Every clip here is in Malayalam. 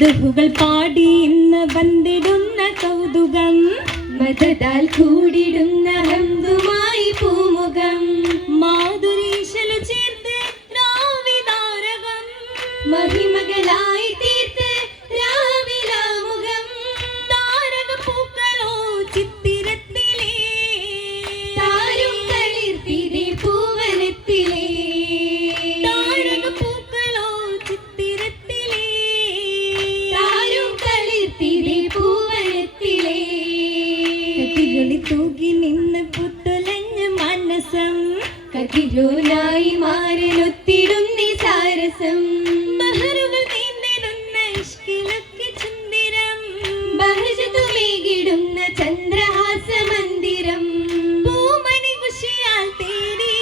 മധുഹുകൾ പാടി ഇന്ന് വന്നിടുന്ന കൗതുകം മതതാൽ കൂടിടുന്ന ഹംദുമായി പൂമുഖം മാധുരീശലു ചേർത്ത് രാവിതാരകം മഹിമകളായി തീർത്ത് രാവിലാമുഖം താരക പൂക്കളോ ചിത്തിരത്തിലേ താരും കളിർത്തിരെ പൂവനത്തിലേ താരക പൂക്കളോ ചിത്തിരത്തിലേ താരും കളിർത്തിരെ പൂവനത്തിലേ കതിരൊളി തൂകി നിന്ന് പുത്തുലഞ്ഞ മനസം കതിരോലായി മാറിലൊത്തിടുന്നി സാരസം ബഹറുകൾ നീന്തിടുന്ന ഇഷ്കിലൊക്കെ ചുന്ദിരം ബഹജതുമേകിടുന്ന ചന്ദ്രഹാസ മന്ദിരം പൂമണി കുശിയാൽ തേടി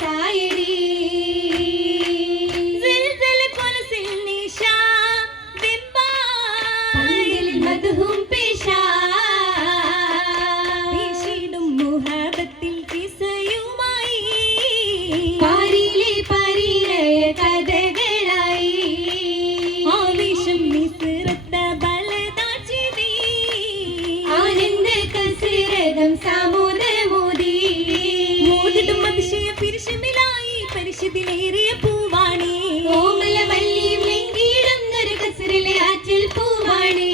സായരി മധുഹും പേശാ പേശിടും മുഹബത്തിൽ കിസയുമായി പാരിലെ പരിണയ കഥകളായി ആവേശം മിസ്രത്ത ബലദാചിതി ആനന്ദ കസരതം സാമോദമോദി മോദിടും അതിശയ പിരിശമിലായി പരിശുദ്ധിലേറിയ പൂവാണി കോമല വല്ലിയും ലംഘിയിടുന്നൊരു കസറിലെ ആറ്റിൽ പൂവാണി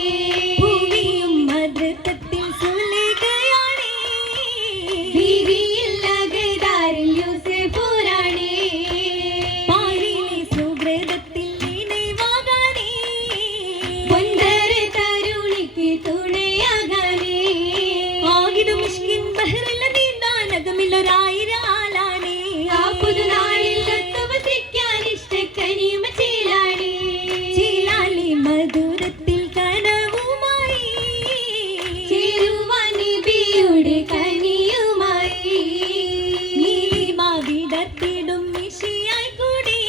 മധുരത്തിൽ കനവുമായി ചേരുവാൻ നബിയുടെ കനിയുമായി നീലിമാവിടത്തിടും മിശിയായി കൂടി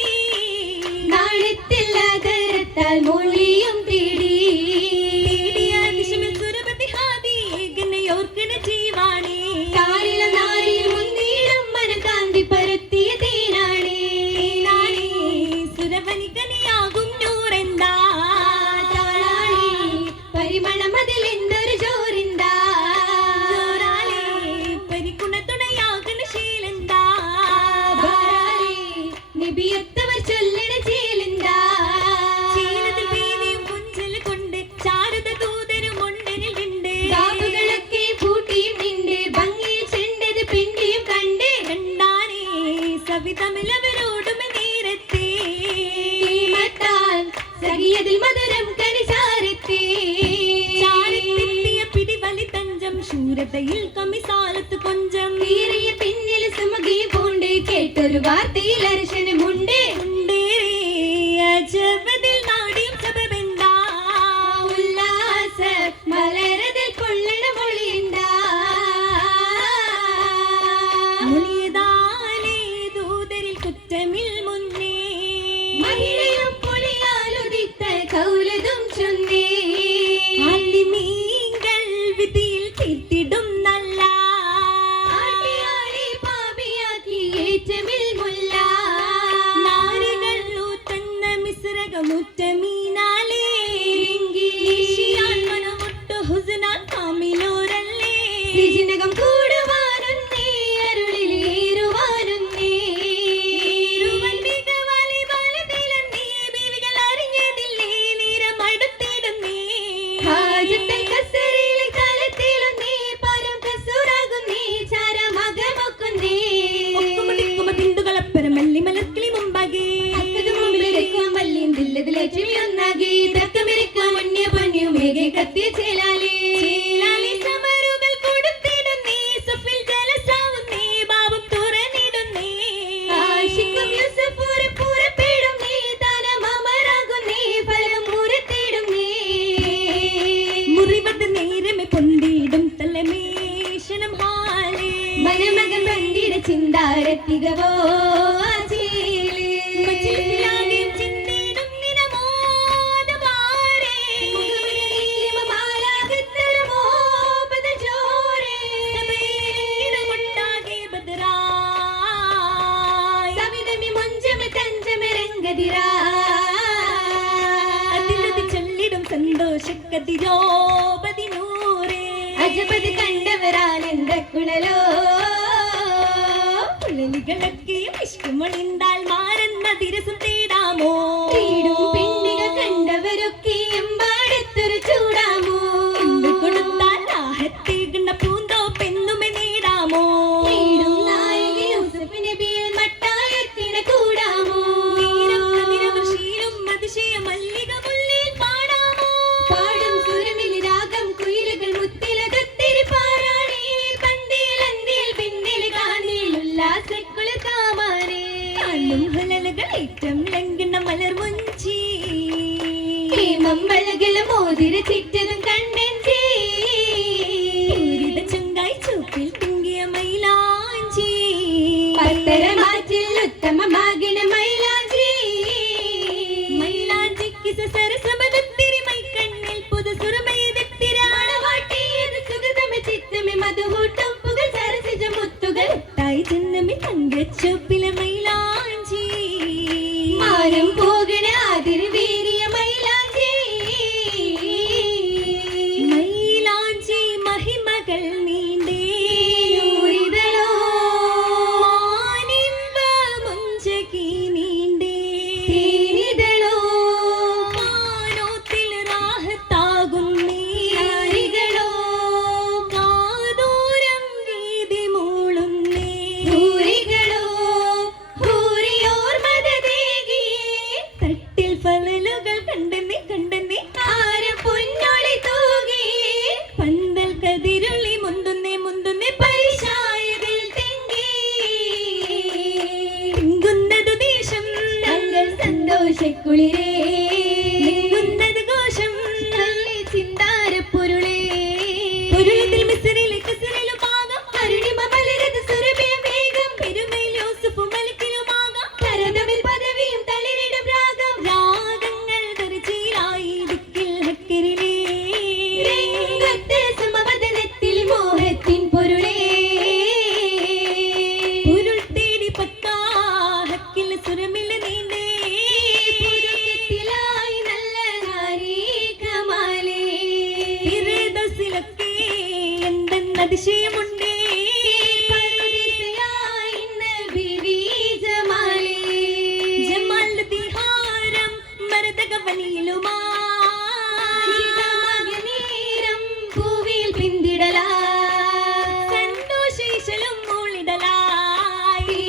നാളത്തിൽ അകരത്താൽ മൊഴിയും തേടി സുരപതി ഹാദി ഓർക്കണ ജീവാണി കാലില നാരിൽ മുന്നീടും മനകാന്തി പരത്തിയ തേനാണി സുരവനി കനിയാകും നൂറെന്താ പരിമളമതിലെന്തൊരു ജോറിന്താ പരിക്കുണത്തുണയാകുന്ന ശീലന്താ നബിയൊത്തവർ ചൊല്ലണ ശീലന്താ ശീലത്തിൽ ബീവിയും കുഞ്ചൽ കൊണ്ട് ചാരുത ദൂതരും ഉണ്ടനിലുണ്ട് കാവുകളൊക്കെ പൂട്ടിയും നിണ്ട് ഭംഗിയിൽ ചെണ്ടത് പിണ്ടിയും കണ്ട് കണ്ടാനേ സവിതമിലവരോടും നേരത്തെ സഖിയതിൽ മധുരം കനിചാരത്തെ ചാരത്തെത്തിയ പിടിവലി തഞ്ചം ശൂരതയിൽ കമിസാലത്ത് കൊഞ്ചം തീറിയ പിന്നിൽ സുമകി പൂണ്ട് കേട്ടൊരു വാർത്തയിൽ അർശനമുണ്ട് അജബതിൽ നാടിയും സബബെന്താ ഉല്ലാസ മലരതിൽ കൊള്ളണ മൊഴിയെന്താ മുളിയതാലേ ദൂതരിൽ കുറ്റമിൽ മുന്നേ മഹിളയും പൊളിയാലുദിത്ത കൗലതും ചൊന്നേ ആലിമീങ്ങൾ വിധിയിൽ തീർത്തിടും നല്ല ആടിയാളി പാപിയാക്കി ഏറ്റമിൽ മുല്ല നാരികൾ ഊത്തന്ന മിശ്രകമുറ്റമീനാലേ മനമുട്ടു ഹുസ്നാൽ കാമിലോരല്ലേ സിജിനകം കൂടുവാനൊന്നേ അരുളിലേറുവാനൊന്നേ ചിന്താരത്തികവോ സവിതമി മുഞ്ചമ തഞ്ചമ രംഗതിരാ കതിരോപതി നൂറേ അജപതി കണ്ടവരാണെന്ത കുഴലോ കുഴലികളൊക്കെയും ഇഷ്ടമൊളിന്താൽ മാറുന്ന തിരസും തേടാമോ വീടും പെണ്ണികൾ കണ്ടവരൊക്കെ എമ്പാടത്തൊരു ചൂടാമോ എന്ത് കൊടുത്താൽ രാഹത്തേകുന്ന പൂന്തോ പെണ്ണുമെ നേടാമോ വീടും നായക യൂസഫ് നബിയിൽ മട്ടായത്തിന് കൂടാമോ നിരവൃഷിയിലും അതിശയ മല്ലിക മുല്ലിൽ പാടാമോ പാടും സുരമിൽ രാഗം കുയിലുകൾ മുത്തിലകത്തിരി പാറാണേ പന്തിയിൽ അന്തിയിൽ പിന്നിൽ കാണിൽ ഉല്ലാസക്കുള കാമാനേ കണ്ണും ഹലലുകൾ ഏറ്റം ലംഘന മലർ മുഞ്ചി മമ്പലകള് മോതിര ചിറ്റതും കണ്ണെഞ്ചി പൂരിത ചങ്കായി ചുപ്പിൽ തിങ്ങിയ മൈലാഞ്ചി പത്തരമാറ്റിൽ ഉത്തമമാകിണ മൈലാഞ്ചി മൈലാഞ്ചിക്ക് സരസമതത്തിരി മൈക്കണ്ണിൽ പുതുസുറുമയതെത്തിര മണവാട്ടിയത് സുഗതമ ചിത്തമെ മധുകൂട്ടം പുകൾ സരസിജ മുത്തുകൾ തായി ചെന്നമി തങ്കച്ചൊപ്പിലെ മൈലാഞ്ചി മാനം പോകണ അതിര് വീരിയ മൈലാഞ്ചി മൈലാഞ്ചി മഹിമകൾ നീണ്ടേ ൂരിതളോ മാനിമ്പ മുഞ്ചകി നീണ്ടേ തേനിതളോ കാനോത്തിൽ റാഹത്താകുന്നേ നാരികളോ കാതൂരം വീതി മൂളുന്നേ ൂരികളോ ഹൂരിയോർ മദദേകി തട്ടിൽ ഫലലുകൾ കണ്ടെന്നേ ആര പൊന്നൊളി തൂകി പന്തൽ കതിരുളി മുന്തുന്നേ പരിശായതിൽ തെങ്കി തിങ്ങുന്നതു ദേശം തങ്ങൾ സന്തോഷക്കുളിരേ തിങ്ങുന്നത് ഘോഷം തള്ളി ചിന്താര പൊരുളേ പൊരുളത്തിൽ മിസ്രിലെ കസറിലും ആകാം അരുണിമ മലരത് സുരഭിയ വേഗം പെരുമയിൽ യൂസുഫും മലിക്കിലുമാകാം കരതമിൽ പദവിയും തളിരിടും രാഗം രാഗങ്ങൾ ദർജിയിലായി ദിക്കിൽ ഹക്കിരിലേ രംഗത്ത് സമവദനത്തിൽ മോഹത്തിൻ പൊരുളേ പൊരുൾ തേടി പക്കാ ഹക്കിൽ സുരമിൽ നീണ്ടേ പുതുക്കത്തിലായി നല്ല നാരീ കമാലേ ഫിർദൗസിലൊക്കെ എന്തെന്ന് അതിശയമുണ്ടേ പറുദീസയായി നബി ജമാലേ ജമാൽ ദിഹാരം മരതകവനിയിലുമാ മകനീരം പൂവിൽ പിന്തിടലാ സന്തോഷീശലും മൂളിടലായി